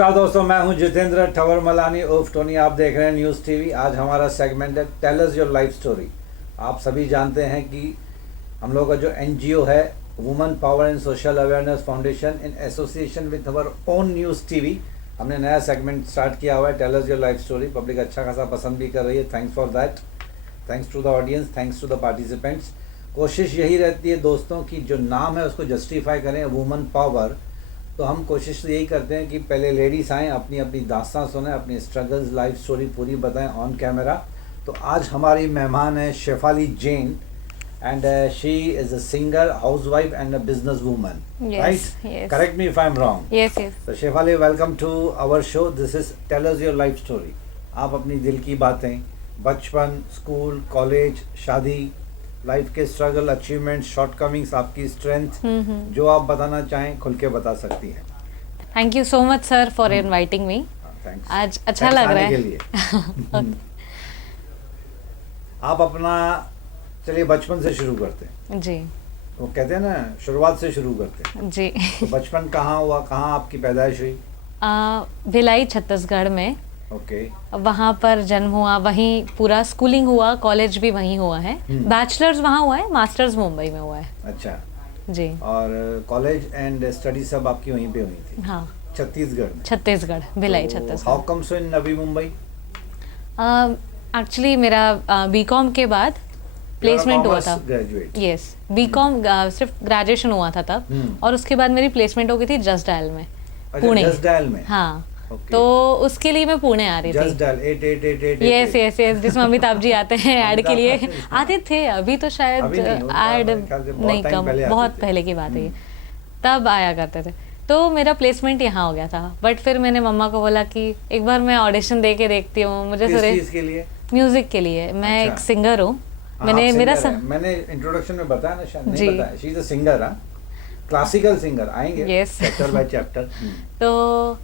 नमस्कार दोस्तों, मैं हूं जितेंद्र ठवर मलानी उर्फ टोनी। आप देख रहे हैं न्यूज़ टीवी। आज हमारा सेगमेंट है tell us your life story. आप सभी जानते हैं कि हम लोग का जो एनजीओ है women power and social awareness foundation in association with our own news TV, हमने नया सेगमेंट स्टार्ट किया हुआ है tell us your life story. Public अच्छा खासा पसंद भी कर रही है। Thanks for that, thanks to the audience, thanks to the participants. कोशिश यही रहती है दोस्तों कि जो नाम है उसको जस्टिफाई करें, वुमेन पावर। तो हम कोशिश यही करते हैं कि पहले लेडीज़ आएँ, अपनी अपनी दास्तां सुने, अपनी स्ट्रगल्स लाइफ स्टोरी पूरी बताएं ऑन कैमरा। तो आज हमारी मेहमान है Shefali Jain and she is a singer, housewife and a business woman, right? Correct me if I am wrong. Yes yes. तो Shefali, welcome to our show. This is tell us your life story. आप अपनी दिल की बातें, बचपन, स्कूल, कॉलेज, शादी, life के struggle, achievement, shortcomings, आपकी स्ट्रेंथ, जो आप बताना चाहें खुल के बता सकती हैं। Thank you so much sir for inviting me. Thanks. आज अच्छा लग रहा है के लिए। आप अपना, चलिए बचपन से शुरू करते हैं। जी। वो कहते हैं ना, शुरुआत से शुरू करते हैं। जी। तो बचपन कहाँ हुआ, कहाँ आपकी पैदाइश हुई? भिलाई छत्तीसगढ़ में। ओके। वहाँ पर जन्म हुआ, वहीं पूरा स्कूलिंग हुआ, कॉलेज भी वहीं हुआ है। बैचलर्स वहाँ हुआ है, मास्टर्स मुंबई में हुआ है। अच्छा जी। और कॉलेज एंड स्टडी सब आपकी वहीं पे हुई थी? हाँ, छत्तीसगढ़ में। छत्तीसगढ़, भिलाई तो Chhattisgarh. How come so in Navi Mumbai? Actually मेरा बीकॉम के बाद प्लेसमेंट हुआ था। ग्रेजुएट? यस, बीकॉम सिर्फ ग्रेजुएशन हुआ था तब, और उसके बाद मेरी प्लेसमेंट हो गई थी जस्ट डायल में, पुणे। जस्ट डायल में? हाँ। तो उसके लिए मैं पुणे आ रही थी। Just dial 88888। Yes yes yes, जिसमें अमिताभ जी आते हैं ऐड के लिए। आते थे, अभी तो शायद ऐड नहीं, कम, बहुत पहले की बात है ये। तब आया करते थे। तो मेरा प्लेसमेंट यहाँ हो गया था, बट फिर मैंने मम्मा को बोला कि एक बार मैं ऑडिशन दे के देखती हूँ। मुझे किस के लिए? म्यूजिक के लिए। मैं एक सिंगर हूँ। मैंने मैंने इंट्रोडक्शन में बताया ना, शायद नहीं बताया। She is a singer, classical singer. आएंगे यस, चैप्टर बाय चैप्टर। तो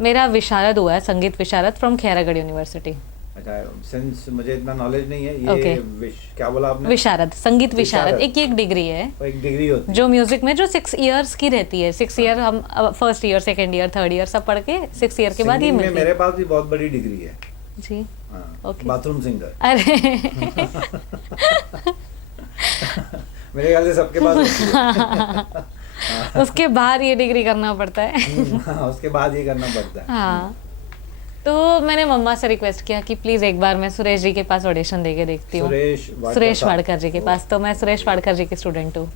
मेरा विशारद हुआ है, संगीत विशारद फ्रॉम खैरागढ़ यूनिवर्सिटी। अच्छा, सिंस मुझे इतना नॉलेज नहीं है ये क्या बोला आपने? विशारद, संगीत विशारद एक डिग्री है। एक डिग्री होती है जो म्यूजिक में जो 6 इयर्स की रहती है। 6 ईयर हम first year, second year, third year सब पढ़ के 6 ईयर के बाद ये मिलती है। मेरे पास भी बहुत बड़ी डिग्री है जी। ओके। Bathroom singer. अरे मेरे ख्याल से सबके पास उसके बाद ये डिग्री करना पड़ता है। उसके बाद ये करना पड़ता है। हाँ। तो मैंने मम्मा से रिक्वेस्ट किया कि प्लीज एक बार मैं सुरेश जी के पास ऑडिशन दे के देखती हूँ। सुरेश वाडकर जी के पास। तो मैं सुरेश वाडकर जी की स्टूडेंट हूँ।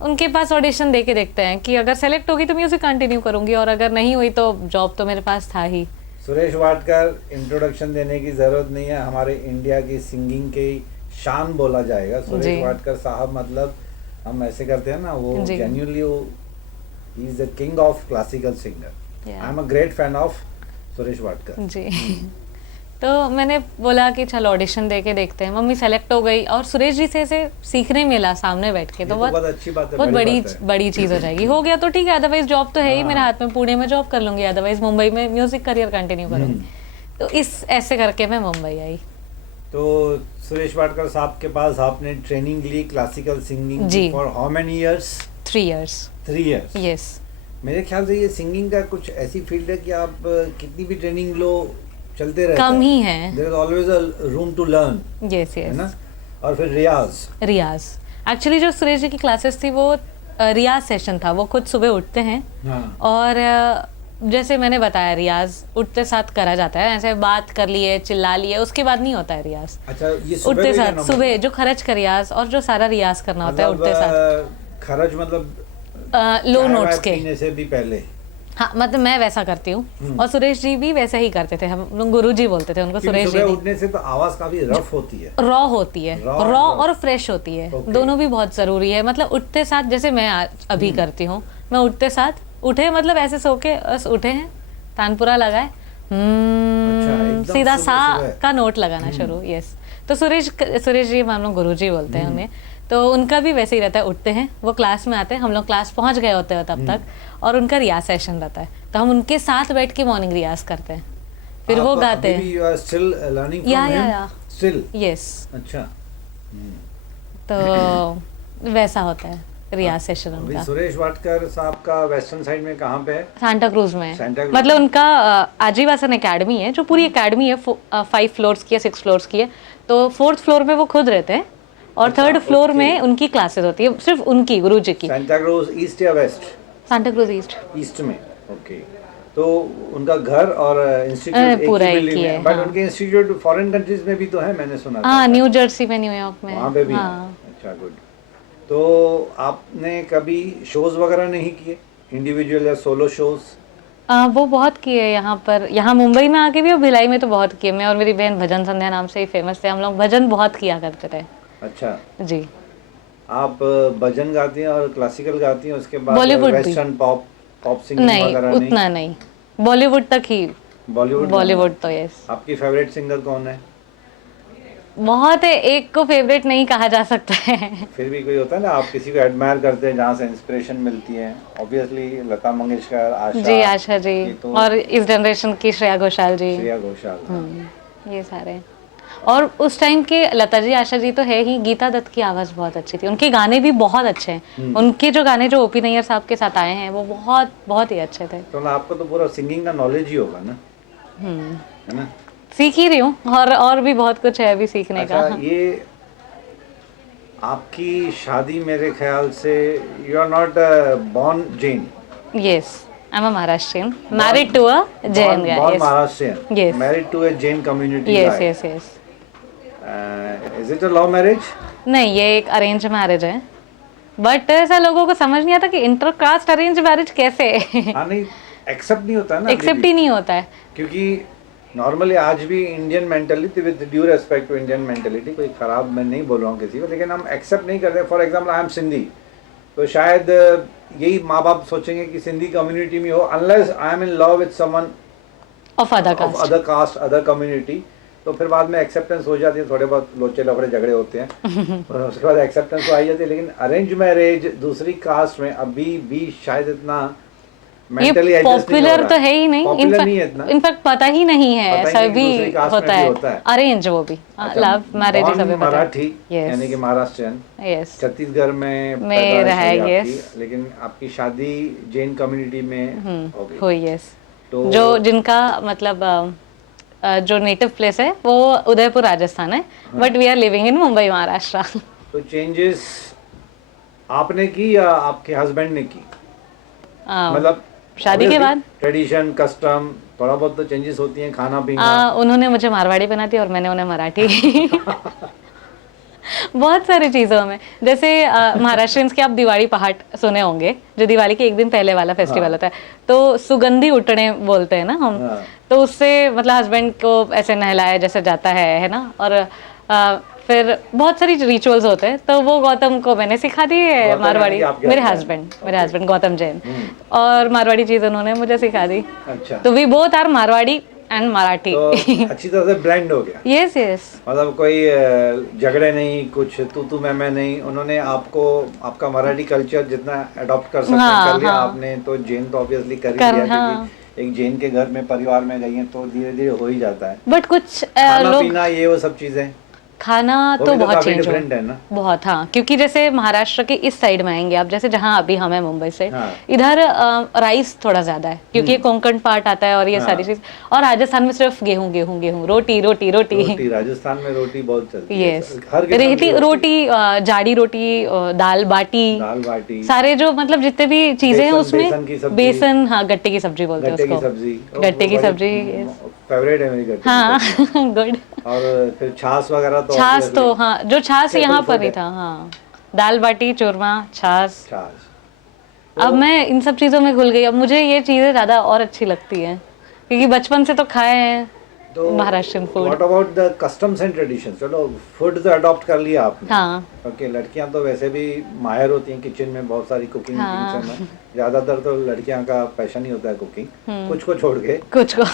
उनके पास ऑडिशन दे के देखते हैं कि अगर सेलेक्ट होगी तो म्यूजिक कंटिन्यू करूंगी, और अगर नहीं हुई तो जॉब तो मेरे पास था ही। सुरेश वाडकर, इंट्रोडक्शन देने की जरूरत नहीं है, हमारे इंडिया की सिंगिंग की शान बोला जाएगा। सुरेश वाडकर साहब, मतलब हम ऐसे करते हैं ना, वो genuinely he is the king of classical singer. I am a great fan of Suresh Wadkar ji. तो मैंने बोला कि चलो ऑडिशन दे के देखते हैं। मम्मी सेलेक्ट हो गई, और सुरेश जी से सीखने मिला सामने बैठ के। तो बहुत अच्छी बात है, बहुत बड़ी चीज़ हो जाएगी। हो गया तो ठीक है, अदरवाइज जॉब तो है ही मेरे हाथ में। पुणे में जॉब कर लूंगी, अदरवाइज मुंबई में म्यूजिक करियर कंटिन्यू करूंगी। तो ऐसे करके मैं मुंबई आई। तो सुरेश वाडकर साहब के पास आपने ट्रेनिंग ली क्लासिकल सिंगिंग की for how many years? 3 years. 3 years? Yes. मेरे ख्याल से ये सिंगिंग का कुछ ऐसी फील्ड है कि आप कितनी भी ट्रेनिंग लो, चलते रहते कम ही है। There is always a room to learn. Yes yes, है ना? और फिर रियाज एक्चुअली जो सुरेश जी की क्लासेस थी वो रियाज सेशन था। वो खुद सुबह उठते हैं। और जैसे मैंने बताया, रियाज उठते साथ करा जाता है। ऐसे बात कर लिए, चिल्ला लिए, उसके बाद नहीं होता है रियाज। अच्छा, ये उठते साथ सुबह जो खरच का रियाज और जो सारा रियाज करना होता है उठते साथ। खरच मतलब लो नोट्स के से भी पहले? हाँ, मतलब मैं वैसा करती हूँ, और सुरेश जी भी वैसे ही करते थे। हम लोग गुरु जी बोलते थे उनको, सुरेश जी। उठने से तो आवाज काफी रफ होती है, रॉ होती है, रॉ और फ्रेश होती है। दोनों भी बहुत जरूरी है। मतलब उठते साथ, जैसे मैं अभी करती हूँ, मैं उठते साथ उठे, मतलब ऐसे सो के बस उठे हैं, तानपुरा लगाए, सीधा सा का नोट लगाना शुरू। यस। तो सुरेश जी हम लोग गुरु जी बोलते हैं उन्हें। तो उनका भी वैसे ही रहता है। उठते हैं, वो क्लास में आते हैं, हम लोग क्लास पहुंच गए होते हैं तब तक, और उनका रियाज सेशन रहता है। तो हम उनके साथ बैठ के मॉर्निंग रियाज करते हैं, फिर वो गाते हैं। you are still learning from him? Still? Yes. अच्छा। तो वैसा होता है। रियाज सेशन अभी उनका। सुरेश वाडकर साहब का वेस्टर्न साइड में कहाँ पे है? सांता क्रूज में है। सांता क्रूज मतलब उनका आजीवासन एकेडमी है, जो पूरी एकेडमी है 5 फ्लोर्स की है, 6 फ्लोर्स की है। तो 4th फ्लोर पे वो खुद रहते हैं और अच्छा, 3rd फ्लोर ओके। में उनकी क्लासेस होती है, सिर्फ उनकी, गुरु जी की। सांता क्रूज ईस्ट या west? Santa Cruz east. East में, ओके। तो उनका घर और इंस्टीट्यूट पूरा ही एक बिल्डिंग ही में, है, बट हाँ। उनके इंस्टीट्यूट फॉरेन कंट्रीज में भी तो है, मैंने सुना था। हाँ, न्यू जर्सी में, न्यूयॉर्क में। वहाँ पे भी है? हाँ। अच्छा, गुड। तो आपने कभी शोज वगैरह नहीं किए, इंडिविजुअल या सोलो शोज? वो बहुत किए यहाँ पर, यहाँ मुंबई में आके भी और भिलाई में तो बहुत किए। मैं और मेरी बहन भजन संध्या नाम से ही फेमस थे, हम लोग भजन बहुत किया करते थे। अच्छा, जी। आप भजन गाती हैं और क्लासिकल गाती हैं, उसके बाद बॉलीवुड भी। वेस्टर्न पॉप सिंगिंग नहीं, वगैरह उतना नहीं, बॉलीवुड तक ही। बॉलीवुड बॉलीवुड तो यस। आपकी फेवरेट सिंगर कौन है? बहुत है, एक को फेवरेट नहीं कहा जा सकता है। फिर भी कोई होता है ना, आप किसी को एडमायर करते हैं, जहाँ से इंस्पिरेशन मिलती है? ऑब्वियसली लता मंगेशकर, आशा जी, आशा जी, ये तो और इस जनरेशन की श्रेया घोषाल जी, श्रेया घोषाल। ये सारे। और उस टाइम के लता जी, आशा जी तो है ही। गीता दत्त की आवाज़ बहुत अच्छी थी, उनके गाने भी बहुत अच्छे हैं। उनके जो गाने जो ओपी नैयर साहब के साथ आए हैं वो बहुत बहुत ही अच्छे थे। तो ना आपको तो पूरा सिंगिंग का नॉलेज ही होगा ना, है ना? सीख ही रही हूँ, और भी बहुत कुछ है अभी सीखने अच्छा, का। ये आपकी शादी मेरे ख्याल से, you are not born Jain? Yes, I am a Maharashtrian, married to a Jain guy. Born Maharashtrian, Yes. Married to a Jain community yes guy. Yes yes. Is it a love marriage? नहीं, ये एक अरेंज मैरिज है, बट ऐसा लोगों को समझ नहीं आता कि इंटरकास्ट अरेंज मैरिज कैसे। हाँ, नहीं एक्सेप्ट नहीं होता है ना, एक्सेप्ट ही नहीं होता है। क्योंकि नॉर्मली आज भी Indian mentality, with due respect to Indian mentality, कोई खराब मैं नहीं बोल रहा हूँ किसी को, लेकिन हम एक्सेप्ट नहीं करते। For example I am Sindhi, तो शायद यही माँ बाप सोचेंगे कि सिंधी कम्युनिटी में हो, unless I am in love with someone of other of caste. Other caste, other community, तो फिर बाद में एक्सेप्टेंस हो जाती है। थोड़े बहुत लोचे लफड़े झगड़े होते हैं और उसके बाद एक्सेप्टेंस तो आई जाती है। लेकिन अरेंज मैरिज दूसरी कास्ट में अभी भी शायद इतना ये पॉपुलर तो है ही नहीं, इनफैक्ट पता ही नहीं है, ऐसा भी होता है। अरेंज वो भी, लव मैरिज सब पता है। मराठी यानी कि महाराष्ट्रियन, यस, छत्तीसगढ़ में रहा है, यस, लेकिन आपकी शादी जैन कम्युनिटी में हो गई। हो, यस। तो जो जिनका मतलब जो नेटिव प्लेस है वो उदयपुर राजस्थान है, but we are living in Mumbai Maharashtra. तो चेंजेस आपने की या आपके हस्बैंड ने की? मतलब शादी के बाद ट्रेडिशन, कस्टम, थोड़ा बहुत तो चेंजेस होती हैं, खाना पीना। उन्होंने मुझे मारवाड़ी बना दी और मैंने उन्हें मराठी। बहुत सारी चीज़ों में, जैसे महाराष्ट्रियंस के आप दिवाली पहाट सुने होंगे, जो दिवाली के एक दिन पहले वाला फेस्टिवल होता है, तो सुगंधी उठने बोलते हैं ना हम। तो उससे मतलब हस्बैंड को ऐसे नहलाया जैसे जाता है ना, और फिर बहुत सारी रिचुअल्स होते हैं। तो वो गौतम को मैंने सिखा दी है मारवाड़ी, मेरे हस्बैंड गौतम जैन, और मारवाड़ी चीज़ उन्होंने मुझे सिखा दी। अच्छा, तो we both are Marwari and Marathi. तो अच्छी तरह से ब्लेंड हो गया। Yes yes. मतलब कोई झगड़े नहीं, कुछ तू मैं नहीं, उन्होंने आपको आपका मराठी कल्चर जितना अडॉप्ट कर सकते हैं कर लिया आपने। तो जैन तो ऑब्वियसली कर ही लिया, क्योंकि एक जैन के घर में परिवार में गई हैं तो धीरे धीरे हो ही जाता है। बट कुछ खाना पीना ये वो सब चीजें, खाना तो बहुत चेंज है ना, बहुत। हाँ, क्योंकि जैसे महाराष्ट्र के इस साइड में आएंगे आप, जैसे जहाँ अभी हम हैं मुंबई से, इधर राइस थोड़ा ज्यादा है, क्योंकि कोंकण पार्ट आता है और ये सारी चीज। और राजस्थान में सिर्फ गेहूं गेहूं गेहूं, रोटी रोटी रोटी। राजस्थान में रोटी बहुत चलती है। यस, रेहती रोटी, जाड़ी रोटी, दाल बाटी, सारे जो मतलब जितने भी चीजें हैं उसमें, बेसन, हाँ, गट्टे की सब्जी बोलते हैं उसको, गट्टे की सब्जी फेवरेट है मेरी गट्टे। हाँ, गुड। और फिर छाछ वगैरह तो, छाछ तो हाँ, जो छाछ यहाँ पर ही था। हाँ, दाल बाटी, चूरमा, छाछ। अब मैं इन सब चीज़ों में घुल गई। अब मुझे ये चीज़ें ज़्यादा और अच्छी लगती हैं, क्योंकि बचपन से तो खाए हैं Maharashtrian food. What about the customs and traditions? चलो फूड तो अडॉप्ट कर लिया आपने। हाँ, ओके, लड़कियां तो वैसे भी माहिर होती हैं किचन में, बहुत सारी कुकिंग में। ज्यादातर तो लड़कियां का पैशन ही होता है कुकिंग, कुछ को छोड़ के। कुछ को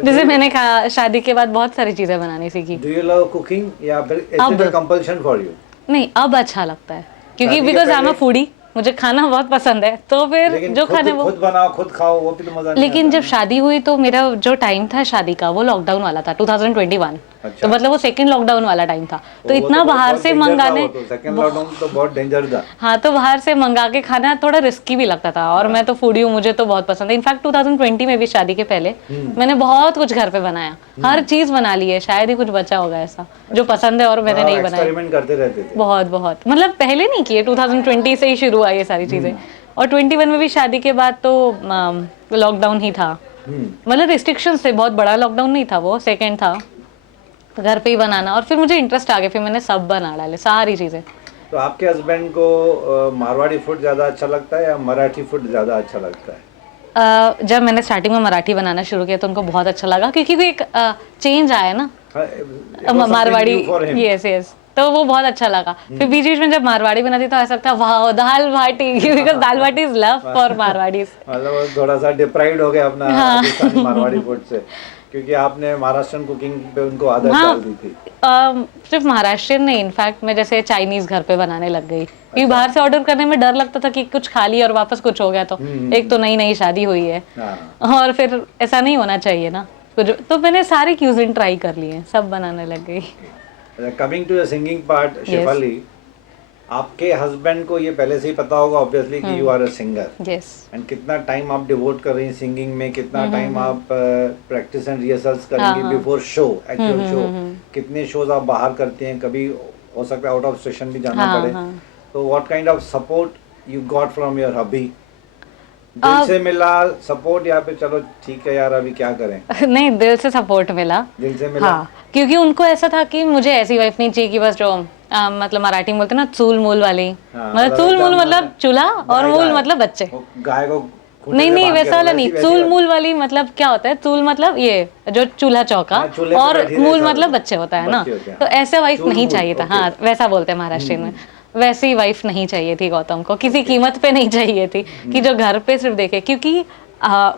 जैसे मैंने शादी के बाद बहुत सारी चीजें बनानी सीखी। डू यू लव कुकिंग या फिर is it a compulsion for you? नहीं, अब अच्छा लगता है, क्योंकि because I am a foodie. मुझे खाना बहुत पसंद है, तो फिर लेकिन जो खाने वो खुद बनाओ खुद खाओ वो भी तो मजा नहीं लेकिन आता जब शादी हुई तो मेरा जो टाइम था शादी का वो लॉकडाउन वाला था 2021। अच्छा। तो मतलब वो सेकंड लॉकडाउन वाला टाइम था, तो इतना बाहर से मंगाने सेकंड लॉकडाउन तो बहुत डेंजर था। हाँ, तो बाहर से मंगा के खाना थोड़ा रिस्की भी लगता था, और मैं तो फूडी हूँ, मुझे तो बहुत पसंद है। इनफैक्ट 2020 में भी शादी के पहले मैंने बहुत कुछ घर पे बनाया, हर चीज बना ली है, शायद ही कुछ बचा होगा ऐसा जो पसंद है और मैंने नहीं बनाया। एक्सपेरिमेंट करते रहते थे बहुत मतलब पहले नहीं किए, 2020 से ही शुरू हुआ ये सारी चीजें। और 21 में भी शादी के बाद तो लॉकडाउन ही था, मतलब रिस्ट्रिक्शंस थे, बहुत बड़ा लॉकडाउन नहीं था, वो सेकंड था, घर पे ही बनाना। और फिर मुझे इंटरेस्ट आ गया, फिर मैंने सब बना डाले सारी चीजें। तो आपके हस्बैंड को मारवाड़ी फूड ज्यादा अच्छा लगता है या मराठी फूड ज्यादा अच्छा लगता है? जब मैंने स्टार्टिंग में मराठी बनाना शुरू किया तो उनको बहुत अच्छा लगा, क्योंकि वो एक चेंज आया ना, मारवाड़ी। यस, तो वो बहुत अच्छा लगा। फिर बीच बीच में जब मारवाड़ी बनाती तो ऐसा लगता वाह दाल बाटी, because dal baati is love for Marwaris. मतलब थोड़ा सा डिप्राइव्ड हो गया अपना राजस्थानी मारवाड़ी फूड से, क्योंकि आपने महाराष्ट्रन कुकिंग पे उनको आदत डाल दी थी। सिर्फ महाराष्ट्रियन नहीं, इनफैक्ट मैं जैसे चाइनीज घर पे बनाने लग गई, क्योंकि बाहर से ऑर्डर करने में डर लगता था कि कुछ खा लिया और वापस कुछ हो गया तो। एक तो नई शादी हुई है, और फिर ऐसा नहीं होना चाहिए ना कुछ, तो मैंने सारे क्यूजिन ट्राई कर लिए, सब बनाने लग गई। Coming to the singing part, Shefali, आपके हस्बैंड को ये पहले से ही पता होगा ऑब्वियसली कि you are a singer. Yes. And कितना टाइम आप डिवोट कर रही हैं सिंगिंग में, कितना टाइम आप प्रैक्टिस एंड रिहर्सल्स करेंगे बिफोर शो, एक्चुअल शो, कितने शोज आप बाहर करते हैं, कभी हो सकता है आउट ऑफ स्टेशन भी जाना पड़े, तो what kind of support you got from your hubby? दिल से मिला सपोर्ट या फिर चलो ठीक है यार अभी क्या करें? नहीं, दिल से सपोर्ट मिला, दिल से मिला। हाँ, क्योंकि उनको ऐसा था कि मुझे ऐसी वाइफ नहीं चाहिए कि बस जो मतलब मराठी में बोलते ना चूल मूल वाली, मतलब चूल मूल मतलब चूल्हा और मूल मतलब बच्चे, गाय को नहीं वैसा वाला नहीं, चूल मूल वाली मतलब क्या होता है, चूल मतलब ये जो चूल्हा चौका, और मूल मतलब बच्चे होता है ना, तो ऐसे वाइफ नहीं चाहिए था। हाँ, वैसा बोलते हैं महाराष्ट्र में, वैसी वाइफ नहीं चाहिए थी गौतम को, किसी कीमत पे नहीं चाहिए थी कि जो घर पे सिर्फ देखे, क्योंकि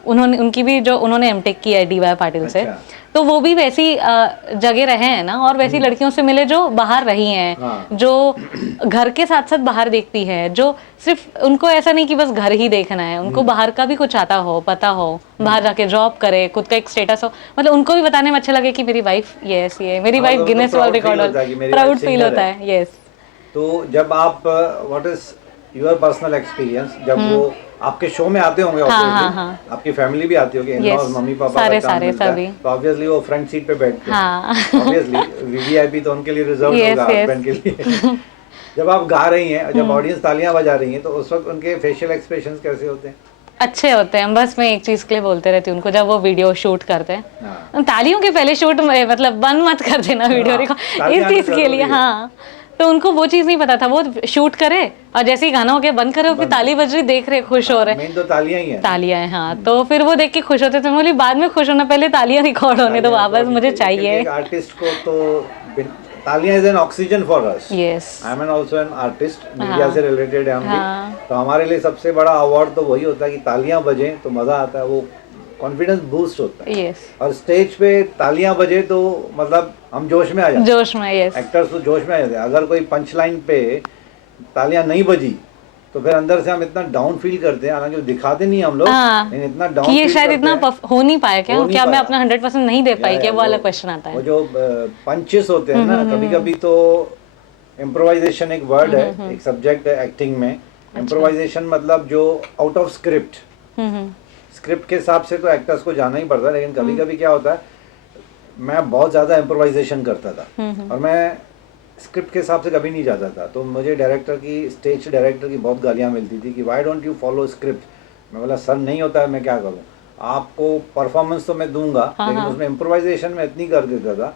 उनकी भी जो उन्होंने एमटेक किया है DY पाटिल से, तो वो भी वैसी जगह रहे हैं ना, और वैसी लड़कियों से मिले जो बाहर रही हैं, जो घर के साथ साथ बाहर देखती है, जो सिर्फ उनको ऐसा नहीं कि बस घर ही देखना है, उनको बाहर का भी कुछ आता हो, पता हो, बाहर जाके जॉब करे, खुद का एक स्टेटस हो, मतलब उनको भी बताने में अच्छा लगे कि मेरी वाइफ ये मेरी wife Guinness world record, proud feel होता है। यस। तो जब आप what is your personal experience, जब वो आपके शो में आते होंगे, आपकी फैमिली भी आती होगी, इन-लॉज, मम्मी पापा, सारे सभी, तो ऑब्वियसली वो फ्रंट सीट पे बैठते हैं, ऑब्वियसली वीवीआईपी तो उनके लिए रिजर्व होगा, हस्बैंड के लिए। जब आप गा रही हैं, जब ऑडियंस तालियां बजा रही हैं, तो उस वक्त उनके फेशियल एक्सप्रेशंस कैसे होते हैं? अच्छे होते हैं। बस मैं एक चीज के लिए बोलते रहती हूँ उनको, जब वो वीडियो शूट करते हैं, तालियों के पहले शूट मतलब बंद मत कर देना वीडियो रिकॉर्ड, इस चीज के लिए। हाँ, तो उनको वो चीज नहीं पता था, वो शूट करे और जैसे ही गाना हो गया बंद करे, फिर ताली बज रही, देख रहे, खुश हो रहे, मेन तो तालियां ही हैं। तालियां हैं, हाँ, तो फिर वो देख के खुश होते थे। बोली बाद में खुश होना, पहले तालियां रिकॉर्ड होने दो वापस, मुझे चाहिए। आर्टिस्ट को तो तालियां is an oxygen for us. Yes, I am also an artist, media से रिलेटेड है हम भी, तो हमारे लिए सबसे बड़ा अवार्ड तो वही होता है कि तालियां बजें तो मजा आता है, वो कॉन्फिडेंस बूस्ट होता है। yes. और स्टेज पे तालियां बजे तो मतलब हम जोश में आ जाते हैं, जोश में। yes. एक्टर्स तो जोश में आ जाते हैं। अगर कोई पंच लाइन पे तालियां नहीं बजी तो फिर अंदर से हम इतना डाउन फील करते हैं, हालांकि दिखाते नहीं हम लोग, लेकिन इतना डाउन ये शायद इतना हो नहीं पाया क्या मैं अपना 100% नहीं दे पाई क्या, वो वाला क्वेश्चन आता है। वो जो पंचेस होते हैं ना, कभी कभी तो इम्प्रोवाइजेशन एक वर्ड है, एक सब्जेक्ट है एक्टिंग में। इम्प्रोवाइजेशन मतलब जो आउट ऑफ स्क्रिप्ट, स्क्रिप्ट के हिसाब से तो एक्टर्स को जाना ही पड़ता है, लेकिन कभी कभी क्या होता है, मैं बहुत ज़्यादा इम्प्रोवाइजेशन करता था और मैं स्क्रिप्ट के हिसाब से कभी नहीं जाता था, तो मुझे डायरेक्टर की, स्टेज डायरेक्टर की बहुत गालियाँ मिलती थी कि why don't you follow script. मैं बोला सर नहीं होता है, मैं क्या करूँ, आपको परफॉर्मेंस तो मैं दूंगा, लेकिन उसमें इम्प्रोवाइजेशन में इतनी कर देता था।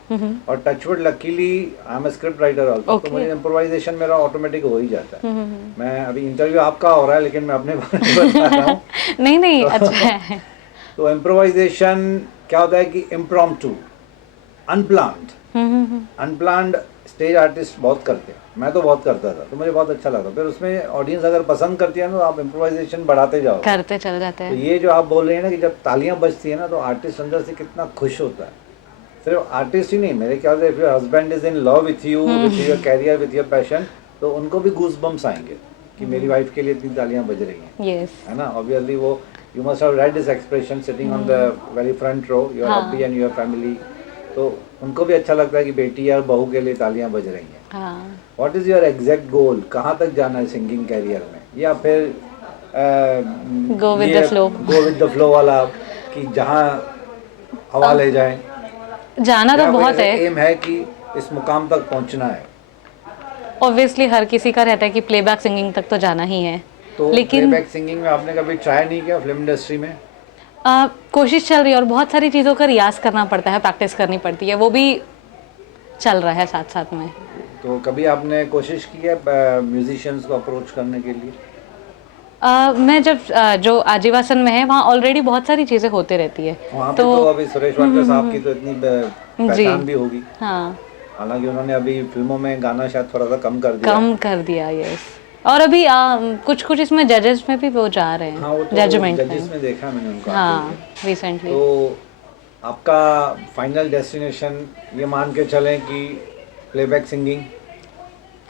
और touchwood luckily I am a script writer also, तो मुझे इम्प्रोवाइजेशन मेरा ऑटोमेटिक हो ही जाता है। मैं अभी इंटरव्यू आपका हो रहा है, लेकिन मैं अपने बारे में बता रहा हूँ। नहीं अच्छा है। तो इम्प्रोवाइजेशन क्या होता है कि इम्प्रॉम्प्टू, अनप्लान्ड स्टेज आर्टिस्ट बहुत करते हैं, मैं तो बहुत करता था, तो मुझे बहुत अच्छा लगा। फिर उसमें ऑडियंस अगर पसंद करती है ना, तो आप इम्प्रोवाइजेशन बढ़ाते जाओ, करते चल जाते हैं। तो ये जो आप बोल रहे हैं ना कि जब तालियां बजती है ना, तो आर्टिस्ट अंदर से कितना खुश होता है। सिर्फ आर्टिस्ट ही नहीं, मेरे ख्याल से if your husband is in love with you, with your career, with your passion, तो उनको भी गूज बम्स आएंगे। कि मेरी वाइफ के लिए इतनी तालियां बज रही हैं, यस है ना? ऑब्वियसली वो you must have read this expression sitting on the very front row, your husband and your family, तो उनको भी अच्छा लगता है कि बेटी और बहू के लिए तालियां बज रही हैं। हाँ। व्हाट इज योर एग्जैक्ट गोल, कहाँ तक जाना है सिंगिंग कैरियर में, या फिर go with the flow, go with the flow वाला कि जहाँ हवा ले जाए? जाना तो बहुत है, एम है कि इस मुकाम तक पहुंचना है। ऑब्वियसली हर किसी का रहता है कि प्लेबैक सिंगिंग तक तो जाना ही है, तो लेकिन प्लेबैक सिंगिंग में आपने कभी ट्राई नहीं किया फिल्म इंडस्ट्री में? कोशिश चल रही है और बहुत सारी चीज़ों का रियाज करना पड़ता है, प्रैक्टिस करनी पड़ती है, वो भी चल रहा है साथ साथ में। तो कभी आपने कोशिश की है म्यूजिशियंस को अप्रोच करने के लिए? मैं जब जो आजीवासन में है वहाँ ऑलरेडी बहुत सारी चीज़ें होते रहती है, वहाँ पे तो अभी सुरेश वाडकर साहब की तो इतनी पहचान भी होगी। हाँ, हालांकि उन्होंने अभी फिल्मों में गाना शायद थोड़ा सा कम कर दिया। यस। और अभी कुछ कुछ इसमें जजेस में भी वो जा रहे हैं। हाँ, वो तो जजमेंट जजेस में देखा मैंने उनको। हाँ, रिसेंटली। तो आपका फाइनल डेस्टिनेशन ये मान के चलें कि प्लेबैक सिंगिंग?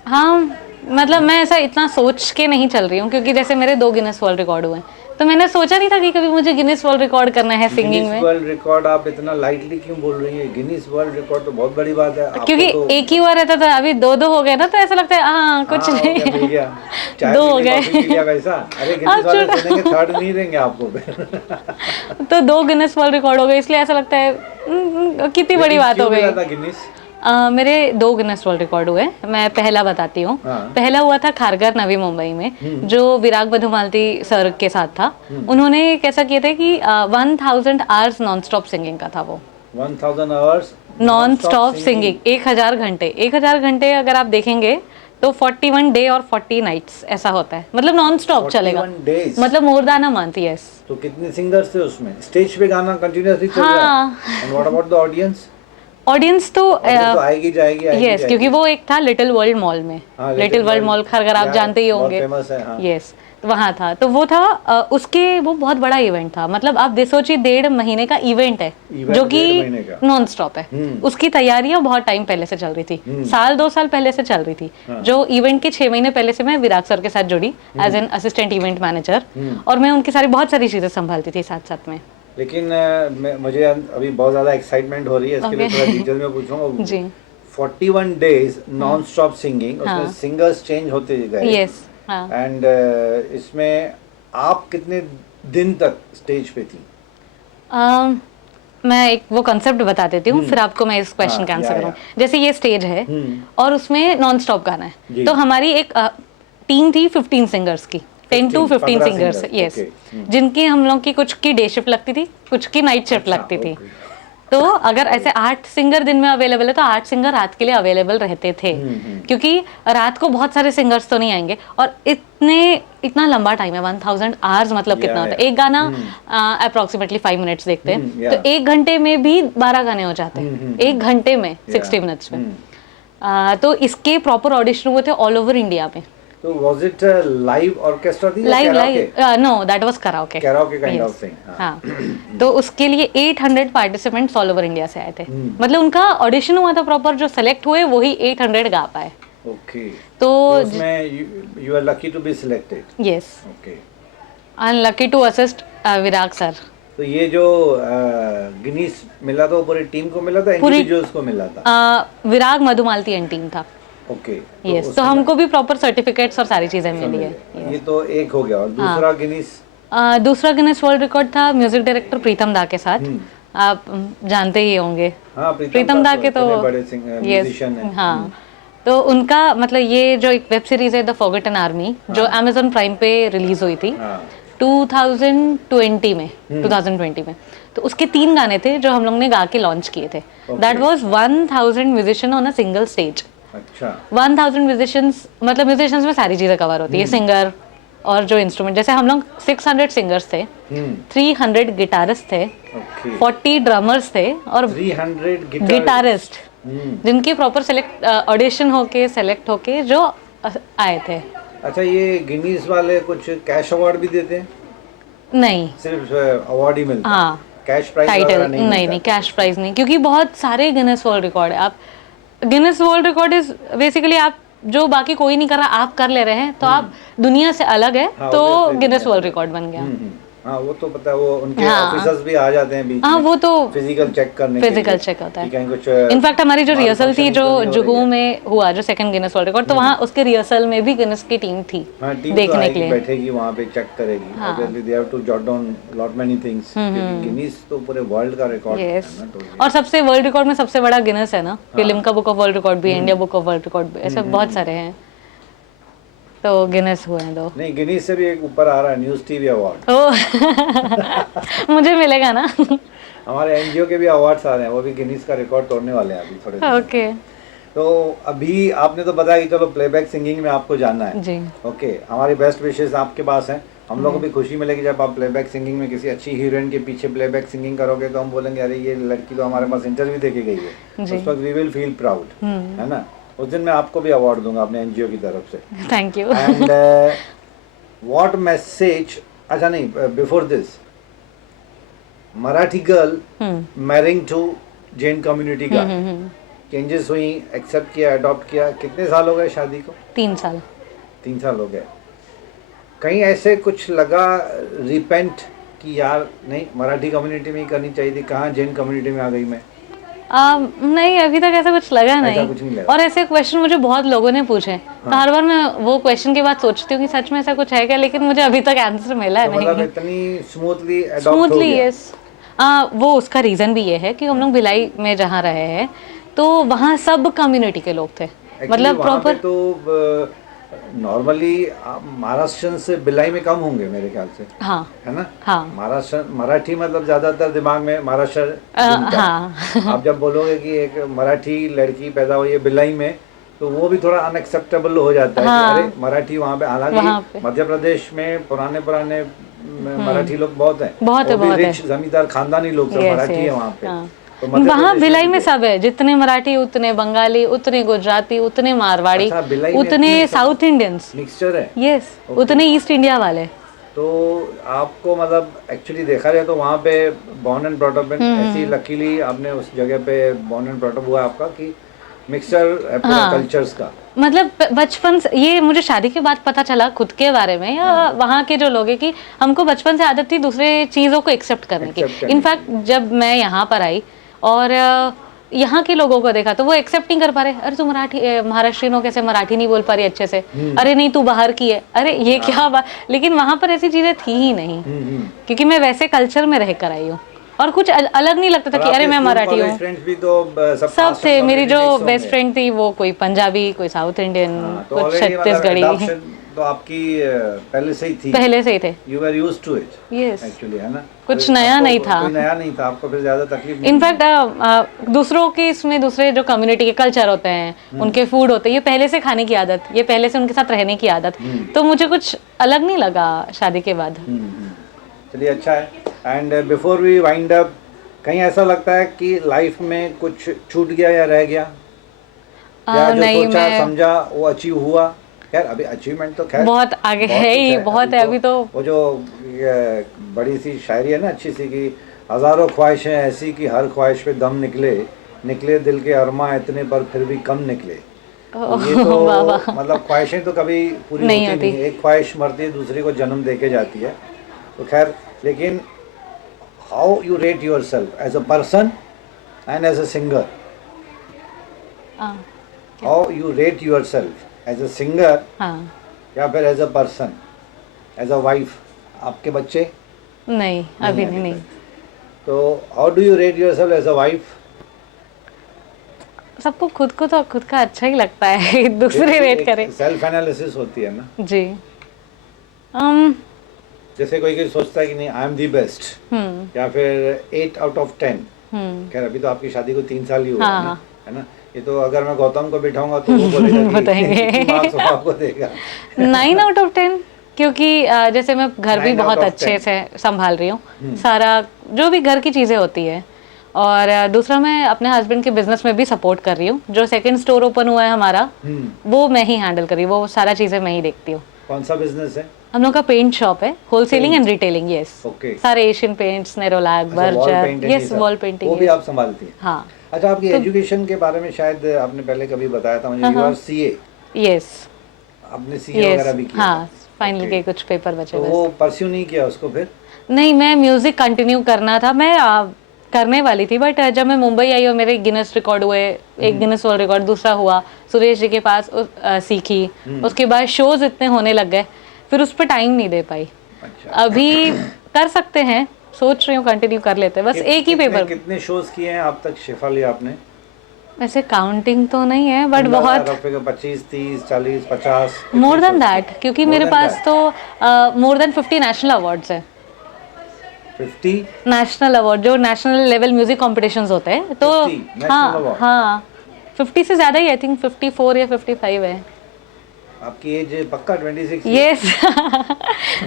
हाँ, मतलब मैं ऐसा इतना सोच के नहीं चल रही हूँ, क्योंकि जैसे मेरे 2 गिनेस वर्ल्ड रिकॉर्ड हुए, तो मैंने सोचा नहीं था कि कभी मुझे गिनेस वर्ल्ड रिकॉर्ड करना है सिंगिंग में। गिनीज वर्ल्ड रिकॉर्ड आप इतना लाइटली क्यों बोल रही हैं? गिनीज वर्ल्ड रिकॉर्ड तो बहुत बड़ी बात है। क्योंकि तो एक ही हुआ रहता था, अभी 2 हो गए ना, तो ऐसा लगता है हाँ कुछ नहीं, मिल गया, 2 हो गए। वैसा अरे गिनीज वाले सुनेंगे, थर्ड नहीं देंगे आपको। तो 2 गिनेस वर्ल्ड रिकॉर्ड हो गए, इसलिए ऐसा लगता है कितनी बड़ी बात हो गई। मेरे 2 गिनेस वर्ल्ड रिकॉर्ड हुए, मैं पहला बताती हूँ। पहला हुआ था खारघर नवी मुंबई में, जो विराग मधुमालती सर के साथ था। उन्होंने कैसा किया था कि 1000 आवर्स नॉन स्टॉप सिंगिंग का था वो। 1000 आवर्स नॉन स्टॉप सिंगिंग, 1000 घंटे। 1000 घंटे अगर आप देखेंगे तो 41 डे और 40 नाइट्स ऐसा होता है, मतलब नॉन स्टॉप चलेगा, मतलब more than a month. Yes. तो कितने सिंगर्स थे उसमें? स्टेज पे गाना कंटिन्यूअसली चल रहा है। And what about the audience? Audience तो आएगी जाएगी। यस, क्योंकि वो एक था लिटिल वर्ल्ड मॉल में। लिटिल वर्ल्ड मॉल अगर आप जानते ही होंगे, यस, वहाँ था। तो वो था उसके वो बहुत बड़ा इवेंट था, मतलब आप सोचिए 1.5 महीने का इवेंट है, जो कि नॉन स्टॉप है। उसकी तैयारियां बहुत टाइम पहले से चल रही थी, 2 साल पहले से चल रही थी। जो इवेंट के 6 महीने पहले से मैं विराग सर के साथ जुड़ी as an assistant event manager, और मैं उनकी बहुत सारी चीजें संभालती थी साथ साथ में। लेकिन मुझे अभी बहुत ज़्यादा एक्साइटमेंट हो रही है, इसके लिए थोड़ा डिटेल में पूछूंगा जी। 41 डेज नॉन स्टॉप सिंगिंग, उसमें सिंगर्स चेंज होते गए। यस। एंड इसमें आप कितने दिन तक स्टेज पे थी? मैं एक वो कंसेप्ट बता देती हूँ, फिर आपको मैं इस क्वेश्चन का आंसर करूँ। जैसे ये स्टेज है और उसमें नॉन स्टॉप गाना है, तो हमारी एक टीम थी 15 सिंगर्स की, 10 to 15 सिंगर्स। यस, जिनकी हम लोग की कुछ की डे शिफ्ट लगती थी, कुछ की नाइट शिफ्ट लगती थी। तो अगर ऐसे 8 सिंगर दिन में अवेलेबल है तो 8 सिंगर रात के लिए अवेलेबल रहते थे, क्योंकि रात को बहुत सारे सिंगर्स तो नहीं आएंगे। और इतना लंबा टाइम है, 1000 आवर्स, मतलब कितना होता है? एक गाना अप्रोक्सीमेटली 5 मिनट्स देखते हैं, तो 1 घंटे में भी 12 गाने हो जाते हैं, 1 घंटे में 60 मिनट्स में। तो इसके प्रॉपर ऑडिशन हुए थे ऑल ओवर इंडिया में। So was it live orchestra थी? Live, no, that was karaoke. Karaoke kind of thing. हाँ। तो उसके लिए 800 पार्टिसिपेंट्स ऑल ओवर इंडिया से आए थे। मतलब उनका ऑडिशन हुआ था प्रॉपर, जो सेलेक्ट हुए वही 800 गा पाए। Okay. तो उसमें you are lucky to be selected. Yes. Okay. I'm lucky to assist Virag sir. तो ये जो गिनीस मिला था वो पूरी टीम को मिला था, इंडिविजुअल्स को मिला था? विराग मधुमालती एंड टीम था। ओके। यस, तो हमको भी प्रॉपर सर्टिफिकेट्स और सारी चीजें मिली है। ये तो एक हो गया। और दूसरा गिनीस? दूसरा गिनीस वर्ल्ड रिकॉर्ड था म्यूजिक डायरेक्टर प्रीतम दा के साथ। आप जानते ही होंगे। हाँ, प्रीतम दा के तो बड़े म्यूजिशियन हैं। हाँ, तो उनका मतलब ये जो एक वेब सीरीज है द फॉरगॉटन आर्मी, जो Amazon प्राइम पे रिलीज हुई थी 2020 में, तो उसके 3 गाने थे जो हम लोग ने गा के लॉन्च किए थे। That was 1000 musician on a single stage. अच्छा। 1000 म्यूजिशियंस, मतलब म्यूजिशियंस में सारी चीजें कवर होती है, सिंगर और जो इंस्ट्रूमेंट। जैसे हम लोग 600 सिंगर्स थे, 300 गिटारिस्ट थे, 40 ड्रमर्स थे और 300 गिटारिस्ट, जिनकी प्रॉपर ऑडिशन होके सेलेक्ट होके जो आए थे। अच्छा, ये गिनीज वाले कुछ कैश अवार्ड भी देते हैं? नहीं, सिर्फ अवार्ड ही मिलता है। हाँ, कैश प्राइज टाइटल नहीं, कैश प्राइज नहीं, क्योंकि बहुत सारे गिनेस वर्ल्ड रिकॉर्ड है। आप Guinness world record is basically आप जो बाकी कोई नहीं कर रहा आप कर ले रहे हैं तो आप दुनिया से अलग है, हाँ, तो obviously गिनेस दुनिया वर्ल्ड से। रिकॉर्ड बन गया। हाँ वो तो पता है, वो उनके हाँ। ऑफिसर्स भी आ जाते हैं बीच हाँ में वो तो फिजिकल चेक करने के फिजिकल लिए चेक होता कि है। कहीं कुछ इनफैक्ट हमारी जो रिहर्सल थी malfunctioning जो तो नहीं हो रही जुहू है। में हुआ, जो सेकंड गिनेस वर्ल्ड रिकॉर्ड, तो वहाँ उसके रिहर्सल में भी गिनेस की टीम थी हाँ टीम तो देखने के आएगी, लिए। बैठेगी वहाँ पे, चेक करेगी। हाँ। obviously they have to jot down lot many things, क्योंकि गिनीज तो पूरे वर्ल्ड का रिकॉर्ड है यस, ना totally। और सबसे वर्ल्ड रिकॉर्ड में सबसे बड़ा गिनेस है ना, फिल्म का बुक ऑफ वर्ल्ड रिकॉर्ड भी है, India book of world record भी, ऐसे बहुत सारे हैं, तो गिनेस हुए हैं 2। नहीं गिनीज से भी एक ऊपर आ रहा है, न्यूज़ टीवी अवार्ड। ओ मुझे मिलेगा ना? हमारे एनजीओ के भी अवार्ड्स आ रहे हैं, वो भी गिनीज का रिकॉर्ड तोड़ने वाले हैं अभी थोड़े दिन में। ओके तो अभी आपने तो बताया कि चलो प्लेबैक सिंगिंग में आपको जानना है जी। ओके, हमारी बेस्ट विशेष आपके पास हैं। हम लोगों को भी खुशी मिलेगी जब आप प्लेबैक सिंगिंग में किसी अच्छी हीरोइन के पीछे प्लेबैक सिंगिंग करोगे, तो हम बोलेंगे अरे ये लड़की तो हमारे पास इंटरव्यू देके गई है, जी। उस वक्त वी विल फील प्राउड, है ना। उस दिन मैं आपको भी अवार्ड दूंगा अपने एनजीओ की तरफ से। Thank you. And what message, अच्छा नहीं, before this, Marathi girl marrying to Jain community का चेंजेस हुई, एक्सेप्ट किया, अडॉप्ट किया, कितने साल हो गए शादी को? 3 साल। 3 साल हो गए। कहीं ऐसे कुछ लगा रिपेंट कि यार नहीं मराठी कम्युनिटी में ही करनी चाहिए थी, कहाँ जैन कम्युनिटी में आ गई मैं? नहीं अभी तक ऐसा कुछ लगा नहीं, कुछ नहीं लगा। और ऐसे क्वेश्चन मुझे बहुत लोगों ने पूछे, तो हर बार मैं वो क्वेश्चन के बाद सोचती हूँ कि सच में ऐसा कुछ है क्या, लेकिन मुझे अभी तक आंसर मिला तो मतलब नहीं। इतनी स्मूथली अडॉप्ट हो स्मूथली गया। यस। वो उसका रीजन भी ये है कि हम लोग भिलाई में जहाँ रहे हैं तो वहाँ सब कम्युनिटी के लोग थे, मतलब प्रॉपर। तो नॉर्मली महाराष्ट्र से भिलाई में कम होंगे मेरे ख्याल से, हाँ है ना। हाँ महाराष्ट्र मराठी मतलब ज्यादातर दिमाग में महाराष्ट्र घूमता है। हाँ आप जब बोलोगे कि एक मराठी लड़की पैदा हुई है भिलाई में, तो वो भी थोड़ा अनएक्सेप्टेबल हो जाता है हाँ। कि अरे मराठी वहाँ पे। वहाँ हालांकि पे। मध्य प्रदेश में पुराने पुराने मराठी लोग बहुत हैं, बहुत है, वो भी बहुत है। रिच जमींदार खानदानी लोग सब Yes, मराठी है yes, वहाँ पे। हाँ। तो मध्य वहाँ प्रदेश भिलाई भी में है। सब है, जितने मराठी उतने बंगाली, उतने गुजराती, उतने मारवाड़ी, अच्छा, भिलाई में उतने इतने सब साउथ इंडियंस, मिक्सचर है। यस, उतने ईस्ट इंडिया वाले। तो आपको मतलब एक्चुअली देखा जाए तो वहाँ पे बॉर्न एंड ब्रॉट अप, ऐसी लकीली आपने उस जगह पे बॉर्न एंड ब्रॉट अप हुआ आपका कि मिक्सचर है पूरा कल्चर्स का। मतलब बचपन से, ये मुझे शादी के बाद पता चला खुद के बारे में या वहाँ के जो लोग हैं, कि हमको बचपन से आदत थी दूसरे चीज़ों को एक्सेप्ट करने की। इनफैक्ट जब मैं यहाँ पर आई और यहाँ के लोगों को देखा तो वो एक्सेप्ट नहीं कर पा रहे, अरे तू मराठी महाराष्ट्रियन हो, कैसे मराठी नहीं बोल पा रही अच्छे से, अरे नहीं तू बाहर की है, अरे ये क्या बात। लेकिन वहाँ पर ऐसी चीजें थी ही नहीं, क्योंकि मैं वैसे कल्चर में रह कर आई हूँ और कुछ अलग नहीं लगता था कि अरे मैं मराठी हूँ। भी तो सब थे, मेरी जो बेस्ट फ्रेंड थी वो कोई पंजाबी, कोई साउथ इंडियन, कुछ छत्तीसगढ़ी। तो आपकी पहले से ही थी? पहले से ही थे। You were used to it, yes. actually, है ना। कुछ नया नहीं था, कोई नया नहीं था आपको, फिर ज्यादा तकलीफ नहीं। इनफैक्ट दूसरों के इसमें दूसरे जो कम्युनिटी के कल्चर होते हैं, उनके फूड होते हैं, ये पहले से खाने की आदत, ये पहले से उनके साथ रहने की आदत, तो मुझे कुछ अलग नहीं लगा शादी के बाद। चलिए अच्छा है। And before we wind up, कहीं ऐसा लगता है कि लाइफ में कुछ छूट गया या रह गया, या जो नहीं, सोचा मैं समझा वो अचीव हुआ? खैर अभी अचीवमेंट तो खैर बहुत आगे है ही, बहुत है अभी तो। वो जो बड़ी सी शायरी है ना अच्छी सी, कि हजारों ख्वाहिशें ऐसी कि हर ख्वाहिश पे दम निकले, निकले दिल के अरमा इतने पर फिर भी कम निकले। ये तो मतलब ख्वाहिशें तो कभी पूरी नहीं होती नहीं, एक ख्वाहिश मरती है दूसरी को जन्म दे के जाती है। तो खैर, लेकिन how you rate yourself as a person and as a singer? How you rate yourself as a singer या फिर as a person, as a wife? आपके बच्चे? नहीं अभी नहीं। तो how do you rate yourself as a wife? सबको खुद को तो खुद का अच्छा ही लगता है, दूसरे रेट करे। सेल्फ एनालिसिस होती है ना जी। जैसे कोई सोचता है कि नहीं आई एम दी बेस्ट, या फिर 8 out of 10। खैर अभी तो आपकी शादी को 3 साल ही हुआ है ना। ये तो अगर मैं गौतम को बिठाऊंगा तो वो बोलेगा कि मार्क्स आपको देगा 9 out of 10, क्योंकि जैसे मैं घर भी बहुत अच्छे से संभाल रही हूँ, सारा जो भी घर की चीज़ें होती है, और दूसरा मैं अपने हस्बैंड के बिजनेस में भी सपोर्ट कर रही हूँ। जो सेकंड स्टोर ओपन हुआ है हमारा, वो मैं ही हैंडल कर रही हूँ, वो सारा चीज़ें मैं ही देखती हूँ। कौन सा बिजनेस है? हम लोग का पेंट शॉप है, होलसेलिंग एंड रिटेलिंग। यस, सारे Asian paints, Nerolac, Berger, yes, wall painting, वो भी आप संभालती हैं? हाँ। अच्छा, आपकी एजुकेशन के बारे में शायद आपने पहले कभी बताया था मुझे, यू आर सीए। यस आपने सीए वगैरह भी किया? हाँ, फाइनल Okay. के कुछ पेपर बचे तो बस। वो परस्यू नहीं किया उसको फिर? नहीं, मैं म्यूजिक कंटिन्यू करना था, मैं करने वाली थी, बट जब मैं मुंबई आई और मेरे गिनेस रिकॉर्ड हुए, एक गिनेस वर्ल्ड रिकॉर्ड, दूसरा हुआ सुरेश जी के पास, सीखी, उसके बाद शोज इतने होने लग गए, फिर उस पर टाइम नहीं दे पाई। अच्छा। अभी कर सकते हैं, सोच रही हूँ कंटिन्यू कर लेते हैं, बस एक ही पेपर। कितने शोज किए हैं आप तक शेफाली आपने? वैसे काउंटिंग तो नहीं है, बट बहुत 25, 30, 40, 50? मोर देन दैट, क्योंकि मेरे पास तो मोर देन 50 नेशनल अवार्ड्स हैं। 50 नेशनल अवार्ड, जो नेशनल लेवल म्यूजिक कॉम्पिटिशन्स होते हैं, तो 50 national हाँ award? हाँ 50 से ज़्यादा ही, आई थिंक 54 या 55 है। आपकी एज पक्का 26? यस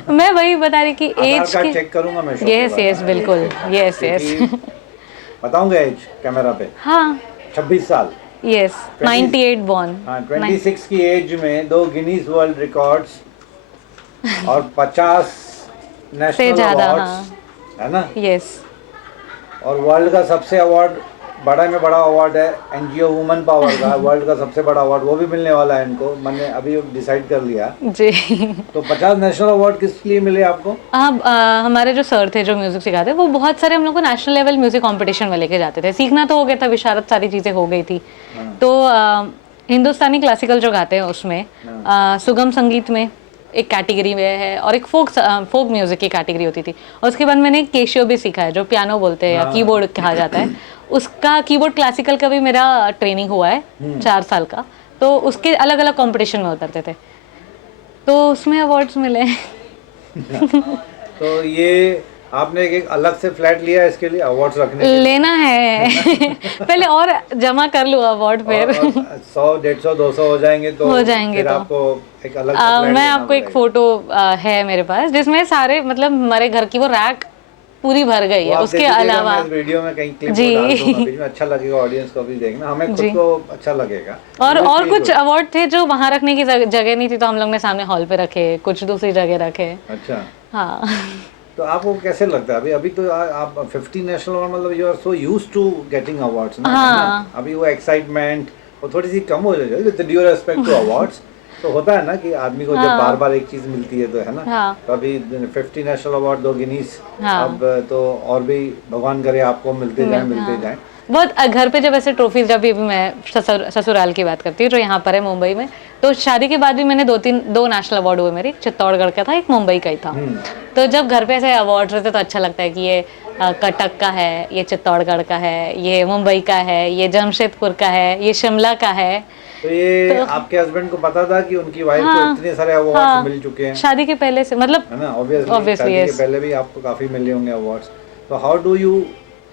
मैं वही बता रही कि एज कार्ड की। चेक करूंगा मैं। यस यस बिल्कुल, यस यस बताऊंगा एज कैमरा पे। हाँ 26 साल। Yes 98 born. हाँ 26 की एज में 2 गिनीज वर्ल्ड रिकॉर्ड्स और 50 से नेशनल ज़्यादा, अवार्ड्स, हाँ है ना? यस। और वर्ल्ड का सबसे अवार्ड, बड़ा में बड़ा अवार्ड है एनजीओ वुमेन पावर का, वर्ल्ड का सबसे बड़ा अवार्ड, वो भी मिलने वाला है इनको, मैंने अभी डिसाइड कर लिया जी तो 50 नेशनल अवार्ड किस लिए मिले आपको? अब हमारे जो सर थे जो म्यूजिक सिखाते, वो बहुत सारे हम लोग को नेशनल लेवल म्यूजिक कंपटीशन में लेके जाते थे। सीखना तो हो गया था, विशारद सारी चीज़ें हो गई थी। तो हिंदुस्तानी क्लासिकल जो गाते हैं उसमें, सुगम संगीत में एक कैटेगरी में है, और एक फोक म्यूजिक की कैटेगरी होती थी। और उसके बाद मैंने केशियो भी सीखा है, जो पियानो बोलते हैं या कीबोर्ड कहा जाता है, उसका कीबोर्ड क्लासिकल का भी मेरा ट्रेनिंग हुआ है 4 साल का। तो उसके अलग अलग कंपटीशन में उतरते थे, तो उसमें अवार्ड्स मिले तो ये आपने एक अलग से फ्लैट लिया है इसके लिए अवार्ड्स रखने के लिए? लेना है पहले और जमा कर लूँ अवार्ड फिर। 100, 150, 200 हो जाएंगे तो हो जाएंगे फिर तो आपको एक अलग सा फ्लैट मैं लेना आपको एक पड़ेगा। फोटो है मेरे पास, जिसमें सारे मतलब हमारे घर की वो रैक पूरी भर गई वो है। आप उसके दे दीजिएगा, अलावा मैं इस वीडियो में कहीं क्लिप जी। डाल दूंगा बीच में, अच्छा लगेगा ऑडियंस को भी देखना, हमें खुद जी। को अच्छा लगेगा। और Really कुछ good। अवार्ड थे जो वहाँ रखने की जगह नहीं थी, तो हम लोग ने सामने हॉल पे रखे, कुछ दूसरी जगह रखे। अच्छा, हाँ तो आपको कैसे लगता है अभी तो आप 50 नेशनल अवार्ड, मतलब you are so used to getting awards ना, है ना? अभी वो एक्साइटमेंट वो थोड़ी सी कम हो जाएगी with due respect to awards. तो होता है ना कि आदमी को जब बार बार एक चीज मिलती है तो, है ना? हाँ। तो अभी 50 नेशनल अवार्ड, 2 गिनीज, हाँ। अब तो और भी भगवान करे आपको मिलते जाए। बहुत घर पे जब ऐसे ट्रॉफीज, जब भी मैं ससुराल की बात करती हूँ जो यहाँ पर है मुंबई में, तो शादी के बाद भी मैंने 2 नेशनल अवार्ड हुए मेरे। एक चित्तौड़गढ़ का था, एक मुंबई का ही था। तो जब घर पे ऐसे अवार्ड रहते तो अच्छा लगता है कि ये कटक का है, ये चित्तौड़गढ़ का है, ये मुंबई का है, ये जमशेदपुर का है, ये शिमला का है। तो ये आपके हस्बैंड को पता था कि उनकी वाइफ को इतने सारे अवार्ड्स मिल चुके हैं? शादी के पहले से, मतलब है ना, ऑब्वियसली शादी के पहले भी आपको काफी मिले होंगे अवार्ड्स। तो हाउ डू यू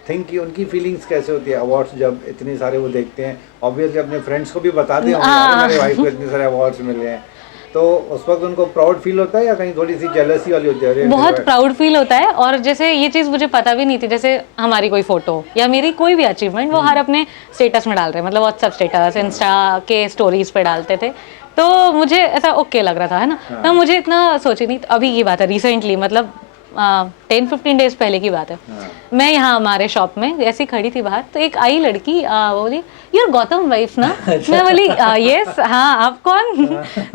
थिंक कि उनकी फीलिंग्स कैसे होती है अवार्ड्स जब इतने सारे वो देखते हैं? ऑब्वियसली अपने फ्रेंड्स को भी बताते होंगे यार मेरे वाइफ को इतने सारे अवार्ड्स मिले हैं, तो उस वक्त उनको प्राउड फील होता है या कहीं थोड़ी सी जेलसी वाली होती है? बहुत प्राउड फील होता है। और जैसे ये चीज़ मुझे पता भी नहीं थी, जैसे हमारी कोई फोटो या मेरी कोई भी अचीवमेंट वो हर अपने स्टेटस में डाल रहे हैं, मतलब व्हाट्सएप स्टेटस, इंस्टा के स्टोरीज पे डालते थे, तो मुझे ऐसा ओके लग रहा था, है ना? तो मुझे इतना सोची नहीं। अभी की बात है, रिसेंटली, मतलब 10-15 डेज पहले की बात है। मैं यहाँ हमारे शॉप में ऐसी खड़ी थी बाहर, तो एक आई लड़की, बोली यूर गौतम वाइफ ना? मैं बोली यस, हाँ आप कौन?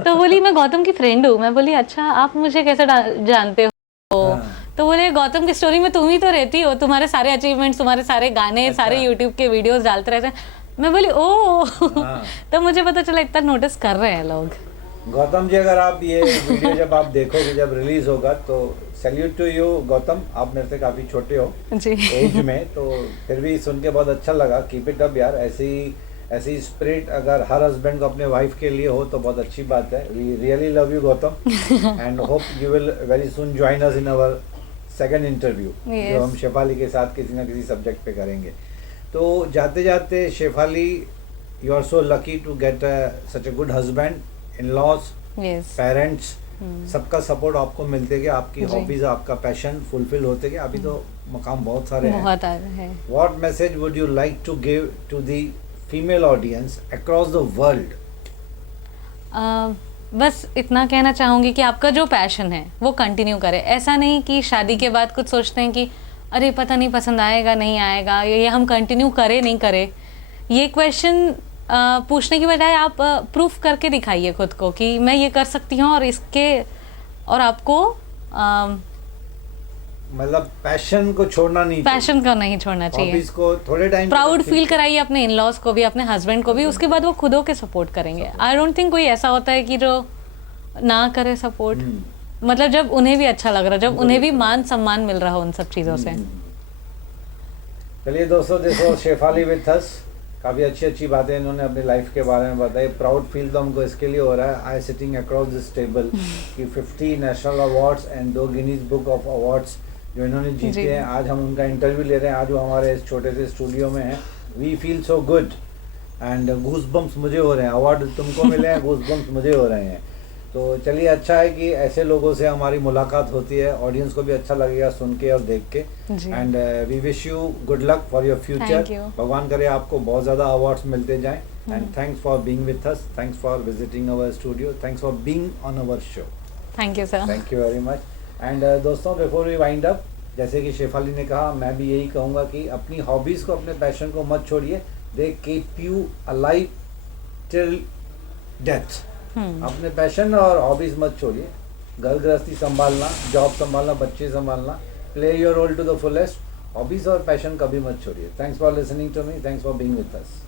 तो बोली मैं गौतम की फ्रेंड हूँ। मैं बोली अच्छा, आप मुझे कैसे जानते हो? तो बोले गौतम की स्टोरी में तुम ही तो रहती हो, तुम्हारे सारे अचीवमेंट्स, तुम्हारे सारे गाने, सारे यूट्यूब के वीडियोस डालते रहते हैं। मैं बोली ओह तो मुझे पता चला इतना नोटिस कर रहे हैं लोग। गौतम जी, अगर आप ये वीडियो जब आप देखोगे, जब रिलीज होगा, तो सैल्यूट टू यू गौतम, आप मेरे से काफ़ी छोटे हो जी एज में, तो फिर भी सुन के बहुत अच्छा लगा। कीप इट अप यार, ऐसी स्पिरिट अगर हर हस्बैंड को अपने वाइफ के लिए हो तो बहुत अच्छी बात है। We really love you Gautam and hope you will very soon join us in our second interview, जो हम शेफाली के साथ किसी ना किसी सब्जेक्ट पे करेंगे। तो जाते जाते Shefali, you are so lucky to get such a good husband, in-laws, parents, सबका सपोर्ट आपको मिलते गया, आपकी हॉबीज, आपका पैशन फुलफिल होते गया। अभी तो मकाम बहुत सारे हैं। What message would you like to give to the female audience across the world? बस इतना कहना चाहूँगी कि आपका जो पैशन है वो कंटिन्यू करें। ऐसा नहीं कि शादी के बाद कुछ सोचते हैं कि अरे पता नहीं पसंद आएगा नहीं आएगा, ये हम कंटिन्यू करें नहीं करें। ये क्वेश्चन पूछने की बजाय आप प्रूफ करके दिखाइए खुद को कि मैं ये कर सकती हूँ, और इसके और आपको मतलब पैशन को छोड़ना नहीं चाहिए, पैशन को नहीं छोड़ना चाहिए, हॉबीज को थोड़े टाइम प्राउड फील कराइए अपने इन लॉज को भी, अपने हस्बैंड को भी, उसके बाद वो खुद के सपोर्ट करेंगे। आई डोंट थिंक कोई ऐसा होता है कि जो ना करे सपोर्ट, मतलब जब उन्हें भी अच्छा लग रहा है, जब उन्हें भी मान सम्मान मिल रहा हो उन सब चीज़ों से। चलिए दोस्तों, देखो शेफाली विथ अस, काफ़ी अच्छी अच्छी बातें इन्होंने अपनी लाइफ के बारे में बताई। प्राउड फील तो हमको इसके लिए हो रहा है, आई सिटिंग अक्रॉस दिस टेबल कि 50 national awards and 2 Guinness book of awards जो इन्होंने जीते हैं। आज हम उनका इंटरव्यू ले रहे हैं, आज वो हमारे इस छोटे से स्टूडियो में हैं। We feel so good and goose bumps मुझे हो रहे हैं, अवार्ड तुमको मिले हैं, गूज बम्प्स मुझे हो रहे हैं। तो चलिए, अच्छा है कि ऐसे लोगों से हमारी मुलाकात होती है, ऑडियंस को भी अच्छा लगेगा सुन के और देख के। And we wish you good luck for your future. भगवान करे आपको बहुत ज़्यादा अवार्ड्स मिलते जाएं। And thanks for being with us, thanks for visiting our studio, thanks for being on our show. Thank you sir, thank you very much. And दोस्तों, before we wind up, जैसे कि शेफाली ने कहा, मैं भी यही कहूँगा कि अपनी हॉबीज़ को, अपने पैशन को मत छोड़िए। They keep you alive till death. अपने पैशन और हॉबीज मत छोड़िए। घर गृहस्थी संभालना, जॉब संभालना, बच्चे संभालना, play your role to the fullest. Hobbies और पैशन कभी मत छोड़िए। Thanks for listening to me, thanks for being with us.